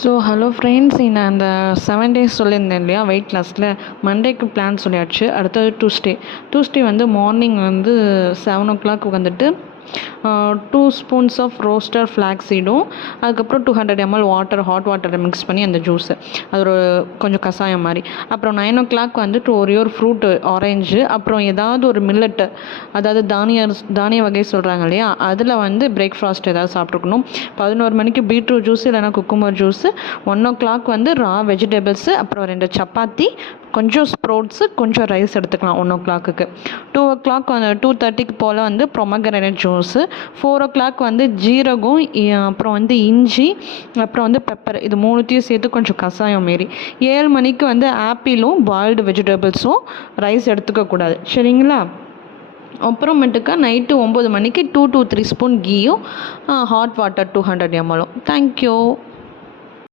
So hello friends, நான் அந்த 7 days சொல்லியிருந்தேன் இல்லையா வெயிட் லாஸில். மண்டேக்கு பிளான் சொல்லியாச்சு. அடுத்தது டியூஸ்டே வந்து மார்னிங் வந்து 7 o'clock வந்துட்டு 2 ஸ்பூன்ஸ் ஆஃப் ரோஸ்டர் ஃப்ளாக்ஸ் சீடும், அதுக்கப்புறம் 200 ml ஹாட் வாட்டரை மிக்ஸ் பண்ணி அந்த ஜூஸு, அது ஒரு கொஞ்சம் கஷாயம் மாதிரி. அப்புறம் 9 o'clock வந்துட்டு ஒரே ஒரு ஃப்ரூட்டு ஆரஞ்சு, அப்புறம் ஏதாவது ஒரு மில்லட்டு, அதாவது தானிய வகை சொல்கிறாங்க இல்லையா, அதில் வந்து பிரேக்ஃபாஸ்ட் ஏதாவது சாப்பிட்ருக்கணும். 11 மணிக்கு பீட்ரூட் ஜூஸ் இல்லைனா குக்கும்பர் ஜூஸு. 1 o'clock வந்து ரா வெஜிடபிள்ஸு, அப்புறம் 2 சப்பாத்தி, கொஞ்சம் ஸ்ப்ரோட்ஸு, கொஞ்சம் ரைஸ் எடுத்துக்கலாம் 1 o'clock. 2:30 போல் வந்து பொமக்ரேனட் ஜூஸு. 4 o'clock வந்து ஜீரகம், அப்புறம் வந்து இஞ்சி, அப்புறம் வந்து பெப்பர், இது மூணுத்தையும் சேர்த்து கொஞ்சம் கஷாயம் மாரி. 7 மணிக்கு வந்து ஆப்பிளும் பாயில்டு வெஜிடபிள்ஸும் ரைஸ் எடுத்துக்கக்கூடாது, சரிங்களா? அப்புறமேட்டுக்கா நைட்டு 9 மணிக்கு 2 to 3 ஸ்பூன் கீயும் ஹாட் வாட்டர் 200 ml. தேங்க்யூ.